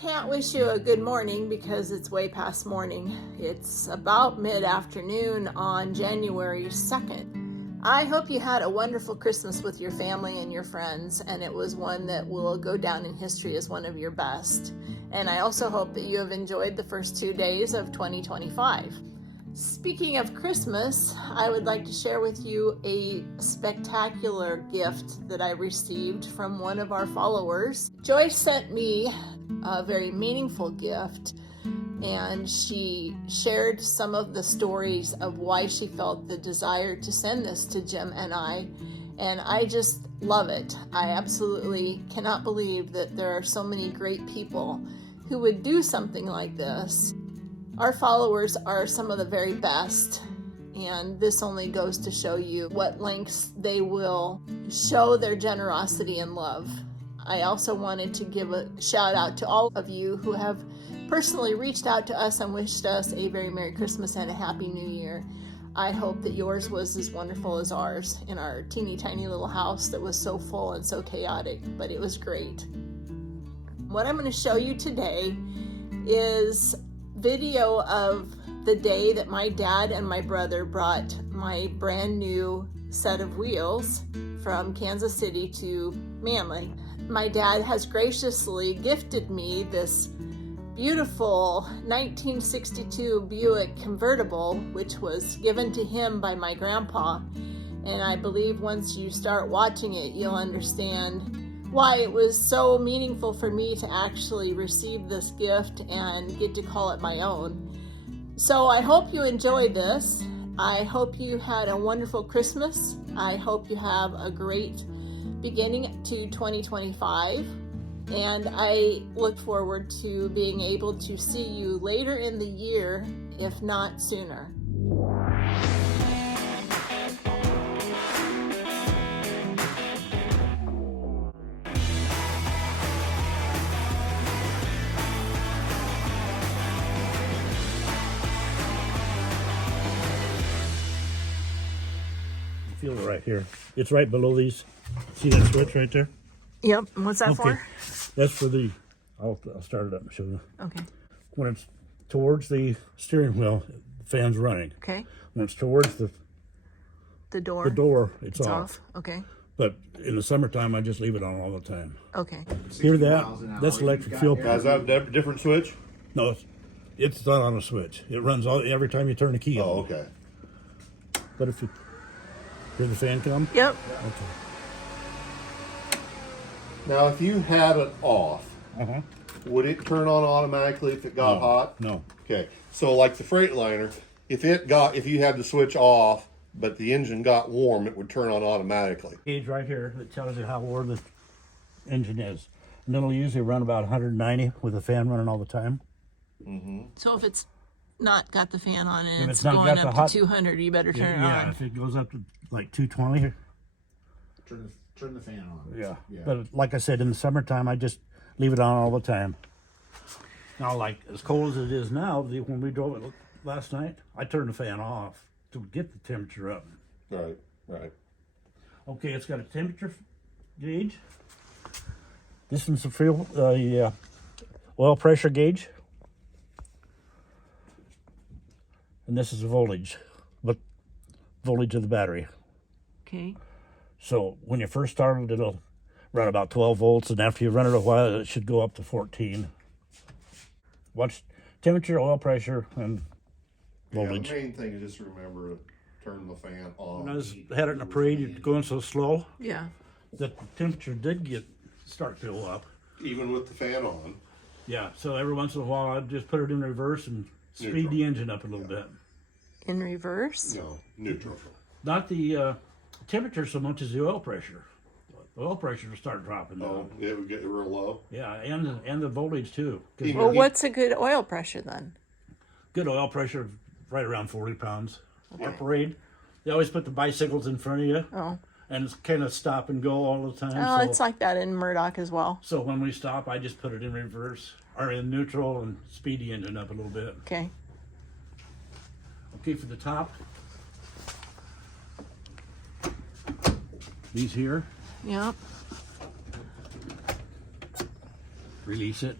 can't wish you a good morning because it's way past morning. It's about mid-afternoon on January 2nd. I hope you had a wonderful Christmas with your family and your friends, and it was one that will go down in history as one of your best. And I also hope that you have enjoyed the first 2 days of 2025. Speaking of Christmas, I would like to share with you a spectacular gift that I received from one of our followers. Joyce sent me a very meaningful gift, and she shared some of the stories of why she felt the desire to send this to Jim and I just love it. I absolutely cannot believe that there are so many great people who would do something like this. Our followers are some of the very best, and this only goes to show you what lengths they will show their generosity and love. I also wanted to give a shout out to all of you who have personally reached out to us and wished us a very Merry Christmas and a Happy New Year. I hope that yours was as wonderful as ours in our teeny tiny little house that was so full and so chaotic, but it was great. What I'm going to show you today is video of the day that my dad and my brother brought my brand new set of wheels from Kansas City to Manley. My dad has graciously gifted me this beautiful 1962 Buick Convertible, which was given to him by my grandpa. And I believe once you start watching it, you'll understand why it was so meaningful for me to actually receive this gift and get to call it my own. So I hope you enjoyed this. I hope you had a wonderful Christmas. I hope you have a great beginning to 2025. And I look forward to being able to see you later in the year, if not sooner. Feel it right here. It's right below these. See that switch right there? Yep. And what's that for? That's for the, I'll start it up and show you. Okay. When it's towards the steering wheel, the fan's running. Okay. When it's towards the door, it's off. Okay. But in the summertime, I just leave it on all the time. Okay. Hear that? That's electric fuel pump. Has that a different switch? No, it's not on a switch. It runs every time you turn the key on. Oh, okay. But if you hear the fan come? Yep. Okay. Now, if you had it off, Uh-huh. would it turn on automatically if it got hot? No. Okay. So, like the Freightliner, if you had the switch off, but the engine got warm, it would turn on automatically. Gauge right here that tells you how warm the engine is. And it'll usually run about 190 with the fan running all the time. Mm-hmm. So if it's not got the fan on and If it's it's not going got the up hot- to 200, you better turn it Yeah, on. if it goes up to like 220. Turn the fan on. Yeah. Yeah. But like I said, in the summertime, I just leave it on all the time. Now, like as cold as it is now, when we drove it last night, I turned the fan off to get the temperature up. Right. Right. Okay, it's got a temperature gauge. This one's a oil pressure gauge. And this is the voltage of the battery. Okay. So when you first start it, it'll run about 12 volts, and after you run it a while, it should go up to 14. Watch temperature, oil pressure, and voltage. Yeah, the main thing is just remember to turn the fan on. When I had it in a parade, it's going so slow Yeah. that the temperature did start to go up. Even with the fan on. Yeah, so every once in a while, I'd just put it in reverse and speed Neutral. the engine up a little bit. In reverse? No, neutral. Not the temperature so much as the oil pressure. The oil pressure will start dropping down. Oh, it would get real low. Yeah, and the voltage too. 'Cause Even- Well, what's a good oil pressure then? good oil pressure, right around 40 pounds. Our parade, they always put the bicycles in front of you, Oh. and it's kind of stop and go all the time. Oh, so, it's like that in Murdoch as well. so when we stop, I just put it in reverse or in neutral and speed the engine up a little bit. Okay. Okay, for the top, these here, Yep. release it.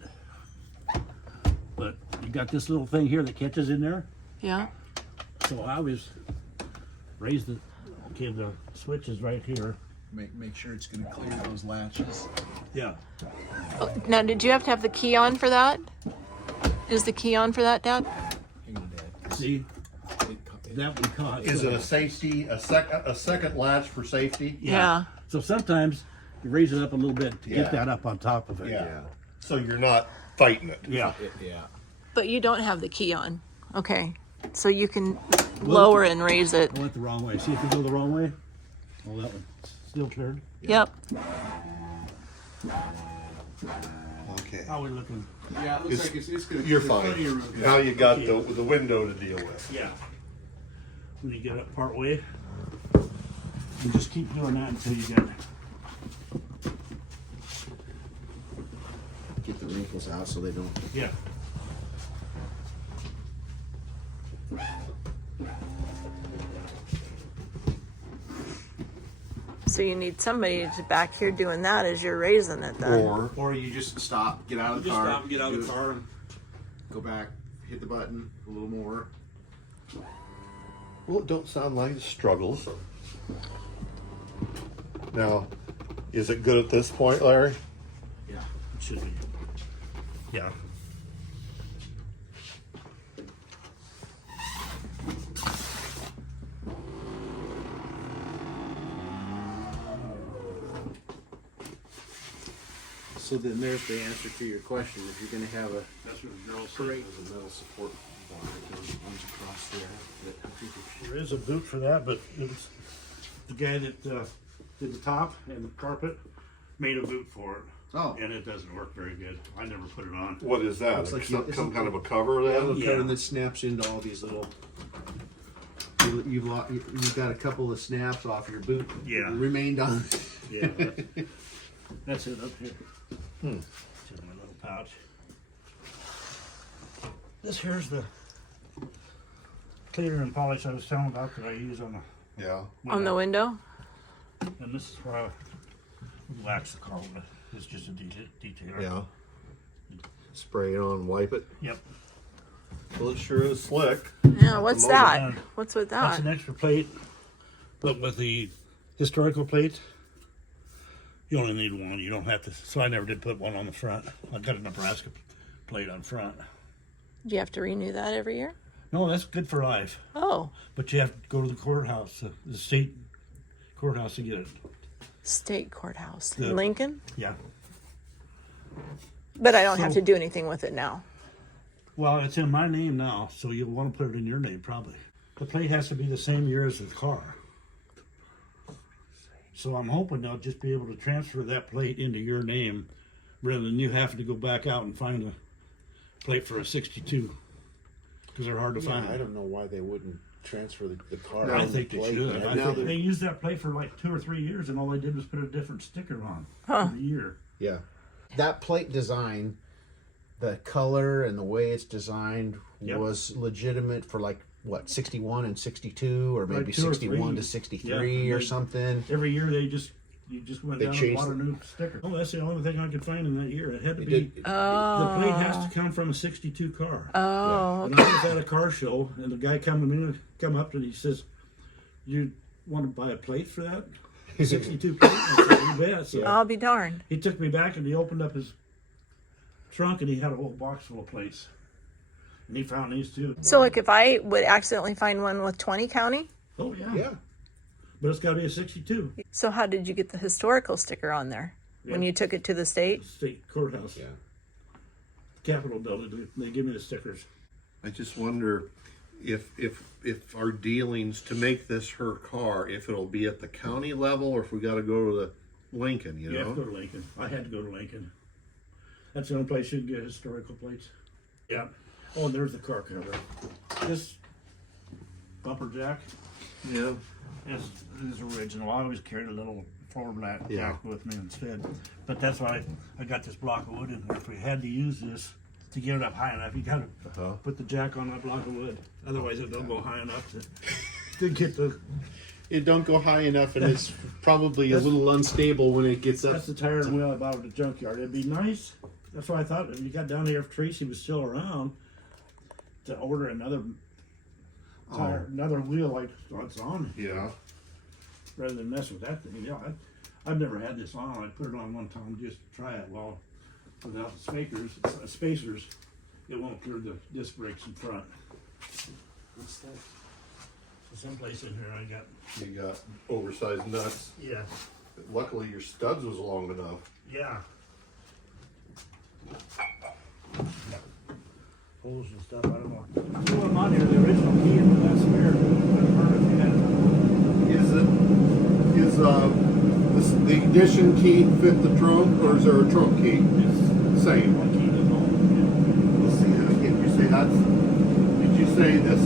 But you got this little thing here that catches in there. Yeah. So I always raise the switch is right here. Make sure it's going to clear those latches. Yeah. Oh, now, did you have to have the key on for that? Is the key on for that, Dad? Hang on, Dad. See, that one caught. Is it a safety, a second latch for safety? Yeah. So sometimes you raise it up a little bit to Yeah. get that up on top of it. Yeah. So you're not fighting it. Yeah. Yeah. But you don't have the key on. Okay. So you can lower and raise it. I went the wrong way. See if you go the wrong way? Oh, that one still cleared. Yep. Okay. How are we looking? Yeah, it looks like it's going to. You're fine. Now you got the window to deal with. Yeah. When you get up part way, you just keep doing that until you get Get the wrinkles out so they don't. yeah. So you need somebody to back here doing that as you're raising it then. Or you just stop, get out of the Just car. stop and get out of the car. And Go back, hit the button a little more. Well, it don't sound like struggles. Now, is it good at this point, Larry? yeah, it should be. Yeah. So then there's the answer to your question. If you're going to have a That's what the girl crate said. with a metal support bar that runs across there, that I think it There is a boot for that, but it was the guy that did the top and the carpet made a boot for it. Oh. And it doesn't work very good. I never put it on. What is that? Looks like Some kind of a cover Yeah, then? little Yeah. cover that snaps into all these little. You've got a couple of snaps off your boot. Yeah. Remained on. Yeah, that's it up here. It's in my little pouch. This here's the clear and polish I was telling about that I use on the Yeah. On the window? And this is where I wax the car with. It's just a detailer. Yeah. Spray it on, wipe it. Yep. Well, it sure is slick. Yeah, what's motor that? down. What's with That's that? an extra plate, but with the historical plate, you only need one. You don't have to. So I never did put one on the front. I got a Nebraska plate on front. Do you have to renew that every year? No, that's good for life. Oh, But you have to go to the courthouse, the state courthouse to get it. state courthouse. The- In Lincoln? Yeah. But I don't have So- to do anything with it now. Well, it's in my name now, so you'll want to put it in your name probably. The plate has to be the same year as the car. So I'm hoping they'll just be able to transfer that plate into your name rather than you having to go back out and find a plate for a 62. Because they're hard to Yeah, find. I don't know why they wouldn't transfer the car. No, I on the think they plate. should. I Now think they used that plate for like 2 or 3 years, and all they did was put a different sticker on every year. Yeah. That plate design, the color and the way it's designed Yep. was legitimate for like what 61 and 62 or maybe Like 2 or 61 to 3. 63 Yeah, or they- something. Every year you just went They down and changed bought a it. new sticker. Oh, that's the only thing I could find in that year. It had to It be. did- The plate has to come from a 62 car. Oh, And I was at a car show, and the guy come up to me, he says, "You want to buy a plate for that 62 plate?" I said, "You bet." So I'll be darned. he took me back, and he opened up his trunk, and he had a whole box full of plates. And he found these too. So, like, if I would accidentally find one with 20 county, Oh yeah. Yeah. But it's got to be a 62. so how did you get the historical sticker on there when Yeah. you took it to the state? State courthouse. Yeah. Capitol building. They give me the stickers. I just wonder if our dealings to make this her car, if it'll be at the county level or if we got to go to the Lincoln, you You have know? to go to Lincoln. I had to go to Lincoln. That's the only place you can get historical plates. Yeah. Oh, and there's the car cover. This bumper jack Yeah. is original. I always carried a little floor mat Yeah. jack with me instead. But that's why I got this block of wood in there. If we had to use this to get it up high enough, you got to Uh-huh. put the jack on that block of wood. Otherwise, it don't go high enough to get the. It don't go high enough, and it's probably a little unstable when it gets up. That's the tire and wheel I bought at the junkyard. It'd be nice That's why I thought you got down there if Tracy was still around to order another tire, another wheel like what's on, Yeah. rather than mess with that thing. Yeah, I've never had this on. I put it on one time just to try it. Well, without the spacers, it won't clear the disc brakes in front. What's that? So someplace in here I got. You got oversized nuts. Yeah. Luckily, your studs was long enough. Yeah. Holes and stuff. I don't know. Threw them on here. The original key in the last spare. I don't know if you had it. Is the ignition key fit the trunk, or is there a trunk key? It's Same. one key to go. Let's see. Did you say that's? Did you say this?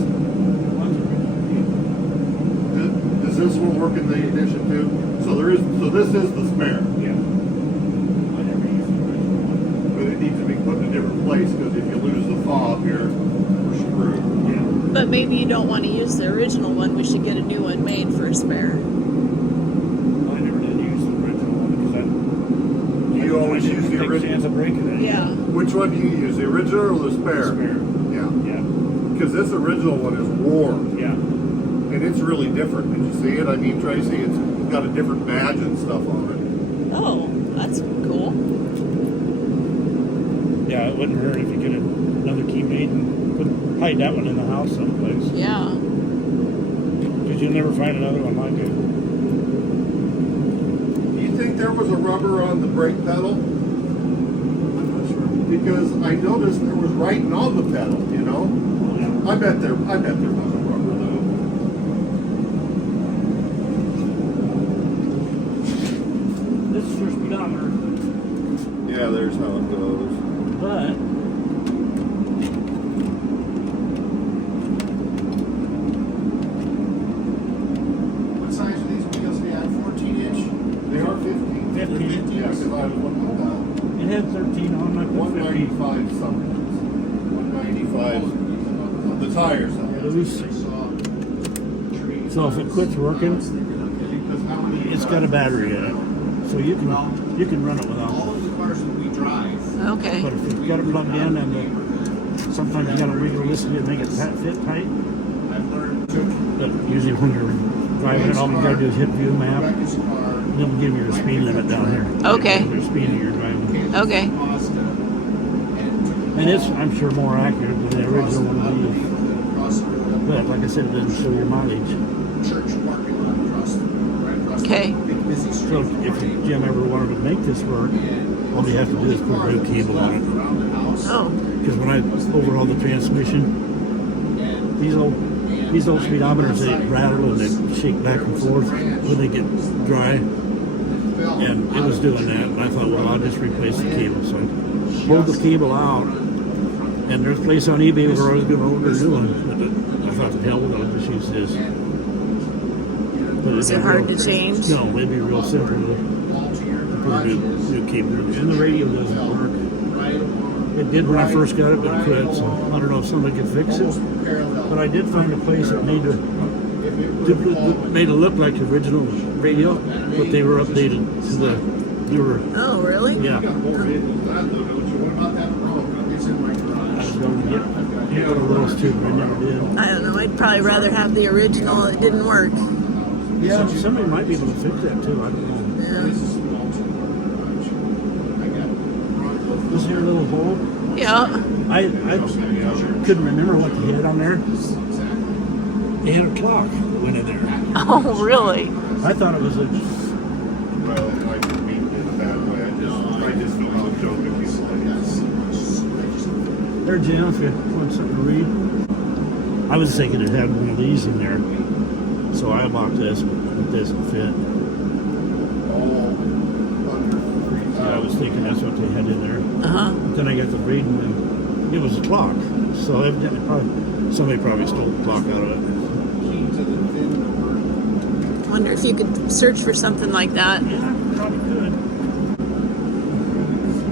Does this one work in the ignition too? So this is the spare. Yeah. I never used the original one. But it needs to be put in a different place, because if you lose the fob here, we're screwed. Yeah. But maybe you don't want to use the original one. We should get a new one made for a spare. I never did use the original one because You always use the take a original. chance of breaking it. Yeah. Which one do you use, the original or the spare? Spare. Yeah. Yeah. Because this original one is worn, Yeah. and it's really different. Did you see it? I mean, Tracy, it's got a different badge and stuff on Oh, that's cool. Yeah, it wouldn't hurt if you get another key made and hide that one in the house someplace. Yeah. Because you'll never find another one like it. it. Do you think there was a rubber on the brake pedal? I'm not sure. Because I noticed there was writing on the pedal, you know? Yeah. I bet there was a rubber though. This is your speedometer, Yeah, there's how it goes. but What size are these wheels? They have 14-inch. They are 15. 15. Yeah, because I was looking at that. it had 13 on like 195 something. 195. The tires. loose. So if it quits working, it's got a battery in it, so you can run it without. All of the cars that we drive. Okay. But if you've got it plugged in and sometimes you got to wiggle this to make it fit tight. I've learned to But usually when you're driving it, all you got to do is hit view map. wreck his car. And it'll give you your speed limit down here. Okay. Your speed you're driving. Okay. And it's, I'm sure, more accurate than the original one we used. But like I said, it doesn't show your mileage. Church parking lot across the right across Okay. the big busy street. So if Jim ever wanted to make this work, all you have to do is put a new cable on it. Around the house. Oh. Because when I overhauled the transmission, these old speedometers, they rattle and they shake back and forth when they get dry. And it was doing that. And I thought, well, I'll just replace the cable. So I pulled the cable out. And there's a place on eBay where I was going to order a new one. But I thought, the hell with it, I'll just use this. But Is it hard to change? No, it'd be real simple to put a new cable. And the radio doesn't work. It did when I first got it, but it quit. So I don't know if somebody could fix it. But I did find a place that made it look like the original radio, but they were updated to the newer. Oh, really? Yeah. I was going to get one of those too, but I never did. I don't know. I'd probably rather have the original. It didn't work. Yeah, somebody might be able to fix that too. I don't know. Yeah. This here little hole, Yeah. I couldn't remember what they had on there. They had a clock that went in there. Oh, really? I thought it was a. Well, I didn't mean it in a bad way. I just know how to joke with people like There, Jim, if you want something to read. I was thinking it had one of these in there. So I bought this, but it doesn't fit. Yeah, I was thinking that's what they had in there. Uh-huh. But then I got the reading and it was a clock. So evidently somebody probably stole the clock out of it. Wonder if you could search for something like that. Yeah, probably could.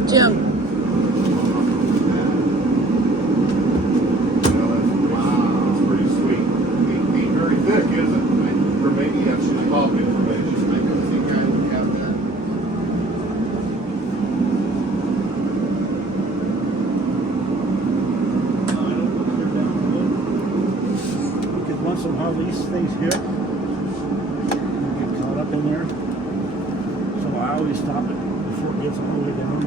Jim. It's pretty sweet. Ain't very thick, is it? Or maybe that's just pop information. I don't think I would have that. while these things get caught up in there. So I always stop it before it gets all the way down.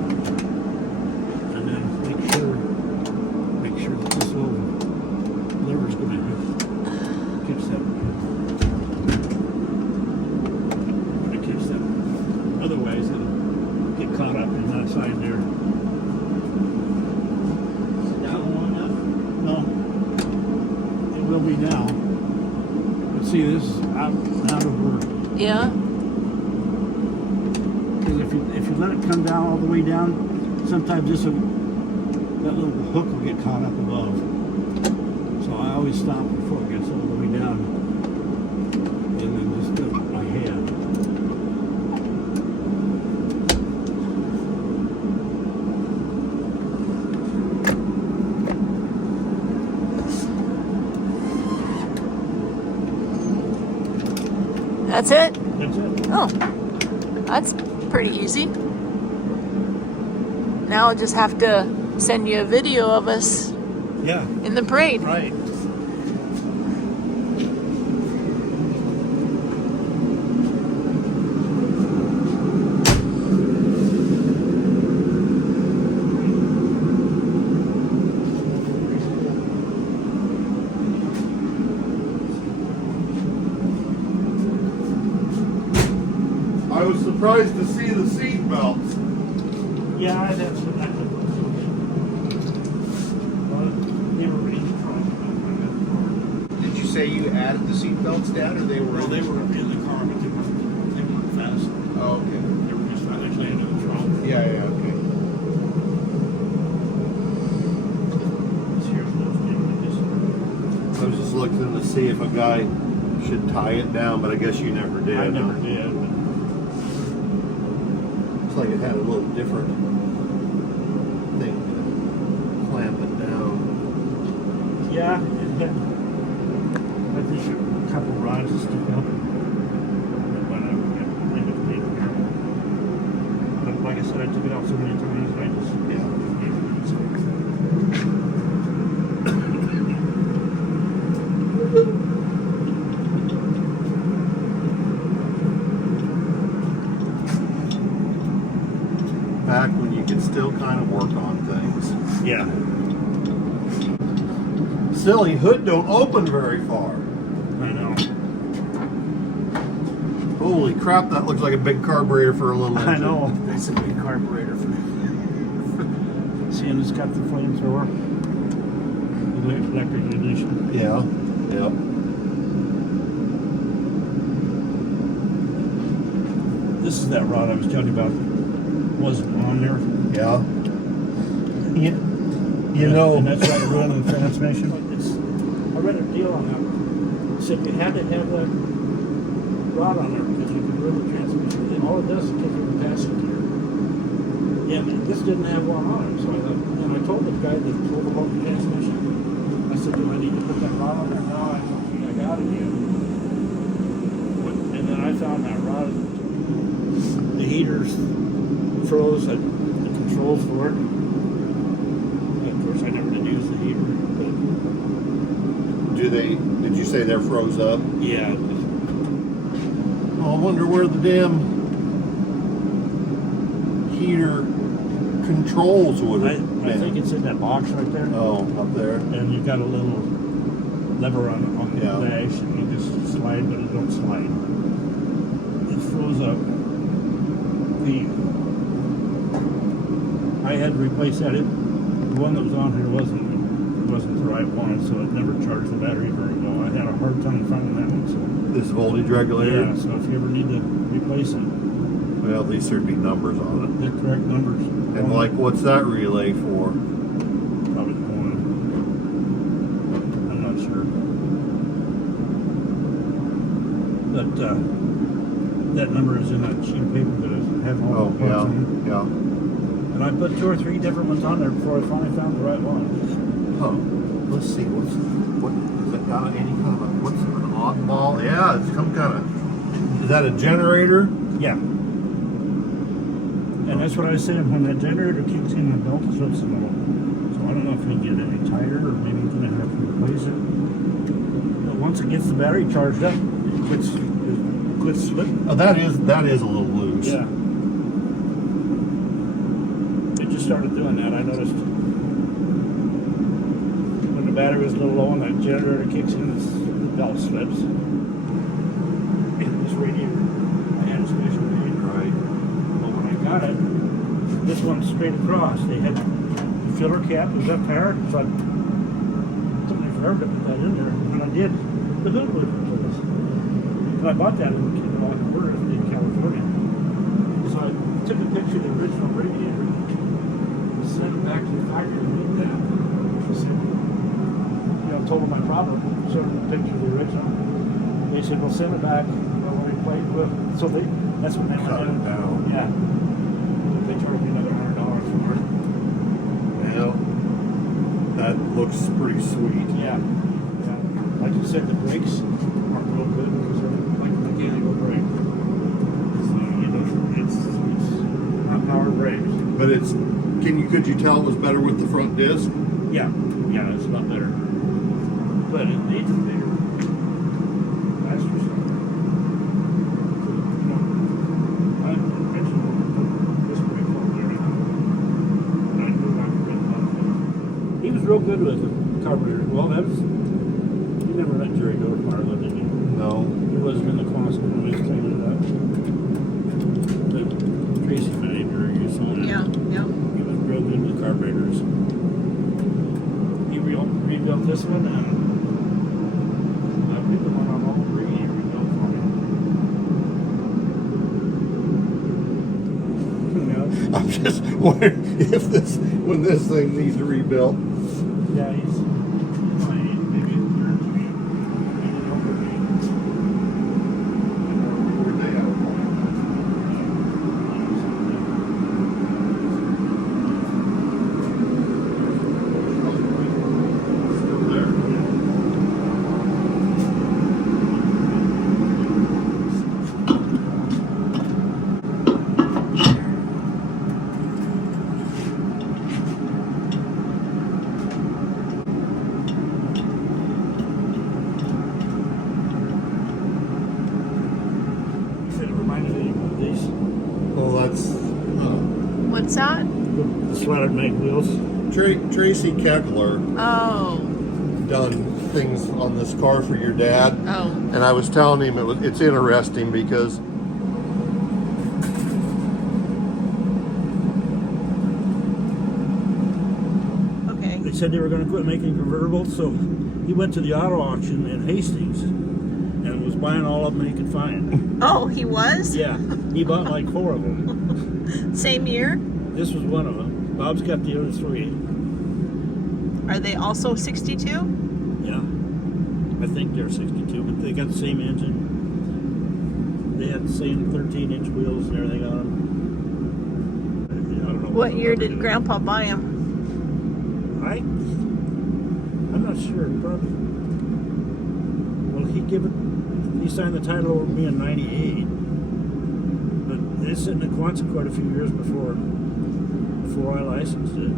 And then make sure that this little lever's going to catch that. Otherwise, it'll get caught up in that side there. Is it down long enough? No, it will be now. But see, this is out of where. Yeah. Because if you let it come down all the way down, sometimes that little hook will get caught up above. So I always stop before it gets all the way down, and then just do it with my hand. That's it? That's it. Oh, that's pretty easy. Now I'll just have to send you a video of us Yeah. in the parade. Right. I was surprised to see the seat belts. Yeah, I'd have some. Did you say you added the seat belts down, or they were? Well, they were in the car, but they weren't fast. Oh, okay. They were just actually into the trunk. Yeah, yeah, okay. I was just looking to see if a guy should tie it down, but I guess you never did. I never did. Looks like it had a little different thing to clamp it down. Yeah, it had, I think, a couple rods that stick up. But I think it's made here. But like I said, I took it out so many times, I just gave it Back when you could still kind of work on things. Yeah. Silly, hood don't open very far. I know. Holy crap, that looks like a big carburetor for a little engine. I know. That's a big carburetor for See, and it's got the flamethrower. Electric ignition. Yeah, yep. This is that rod I was telling you about. Wasn't on there. Yeah. You Yeah, know. and that's why it ruined the transmission. I read a deal on that. It said you had to have that rod on there because you could ruin the transmission. And all it does is kick you in the passenger. And this didn't have one on it, so I thought, and I told the guy that told about the transmission. I said, do I need to put that rod on there? No, I got it in. And then I found that rod. The heaters froze. The controls for it. Of course, I never did use the heater. But Did you say they're froze up? yeah. Oh, I wonder where the damn heater controls would have I think it's in that box right there. Oh, up there. And you've got a little lever on the Yeah. dash, and you just slide, but it don't slide. It froze up. I had to replace that. The one that was on here wasn't the right one, so it never charged the battery very well. I had a hard time finding that one. So This voltage regulator? yeah, so if you ever need to replace it, Well, at least there'd be numbers on the correct numbers. it. And like, what's that relay for? Probably the one. I'm not sure. But that number is in that sheet of paper that I have all Oh, the parts on. yeah. And I put 2 or 3 different ones on there before I finally found the right one. Huh. Let's see, what is it got any kind of what's an oddball? Yeah, it's some kind of, is that a generator? Yeah. And that's what I was saying, when that generator kicks in, the belt is what's in the So I don't know if we get it any tighter or maybe we're going to have to replace it. But once gets the battery charged up, it quits slipping. Oh, that is a little loose. Yeah. It just started doing that. I noticed when the battery was a little low and that generator kicks in, the belt slips. And this radiator, I had a special made. Right. But when I got it, this one's straight across. They had the filler cap was up higher, so it took me forever to put that in there. And I did. The hood was this. And I bought that in California. So I took a picture of the original radiator, sent it back to the factory and made that. Told them my problem, showed them the picture of the original. They said, "Well, send it back." So that's when they cut it down. Yeah. They charged me another $100 for it. Well, that looks pretty sweet. Yeah. Yeah. Like you said, the brakes aren't real good because they're like mechanical brakes. So it's not powered brakes. But could you tell it was better with the front disc? Yeah. Yeah, it's a lot better. But it needs a bigger faster stuff. I mentioned this brake over there. And I knew I could rent a lot of things. He was real good with the carburetor. Well, you never met Jerry Dorfmeyer, did you? No. He wasn't in the Quonset when we was cleaning it up. But Tracy Manager, you saw him. Yeah, yeah. He was real good with carburetors. He rebuilt this one and I think the one on all three he rebuilt for me. I'm just wondering if when this thing needs to rebuilt. Yeah, he's maybe a third to me. He did over me. Still there? Said it reminded me of these. Well, that's What's that? The slatted mag wheels. Tracy Kegler Oh, done things on this car for your dad, oh. and I was telling him it's interesting because Okay. They said they were going to quit making convertibles, so he went to the auto auction in Hastings and was buying all of them he could find. Oh, he was? Yeah, he bought like 4 of them. Same year? This was one of them. Bob's got the other 3. Are they also 62? Yeah, I think they're 62, but they got the same engine. They had the same 13-inch wheels and everything on them. I don't know What year they did do. Grandpa buy them? I'm not sure. Probably. Well, he signed the title over me in '98, but it's sitting at Quonset quite a few years before I licensed it.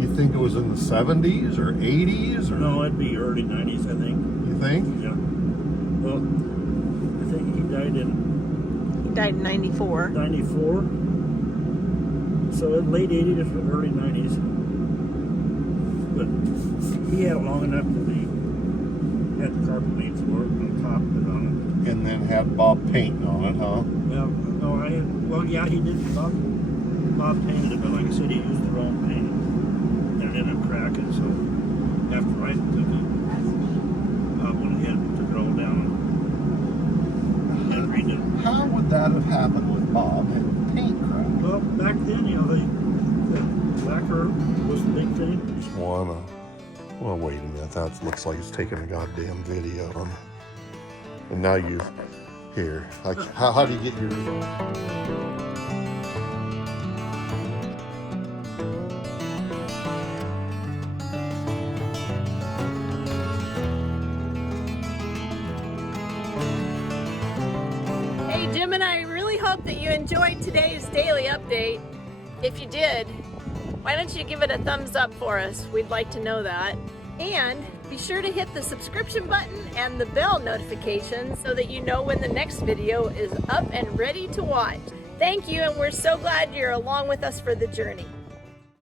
you think it was in the 70s or 80s or No, it'd be early '90s, I think. you think? Yeah. Well, I think he died in He died in 94. '94, so in late '80s or early '90s. But he had it long enough that he had the carpet made for it and top it on And then had Bob painting on it, huh? it. Well, yeah, he did. Bob painted it, but like I said, he used the wrong paint. And it ended up cracking, so after I took it, Bob went ahead and took it all down and redid it. How would that have happened with Bob and paint crack? Well, back then, the lacquer was the big thing. Just wanna. Well, wait a minute. That looks like it's taking a goddamn video. And now here. Like, how do you get your? Hey, Jim and I really hope that you enjoyed today's daily update. If you did, why don't you give it a thumbs up for us? We'd like to know that. And be sure to hit the subscription button and the bell notification so that you know when the next video is up and ready to watch. Thank you, and we're so glad you're along with us for the journey.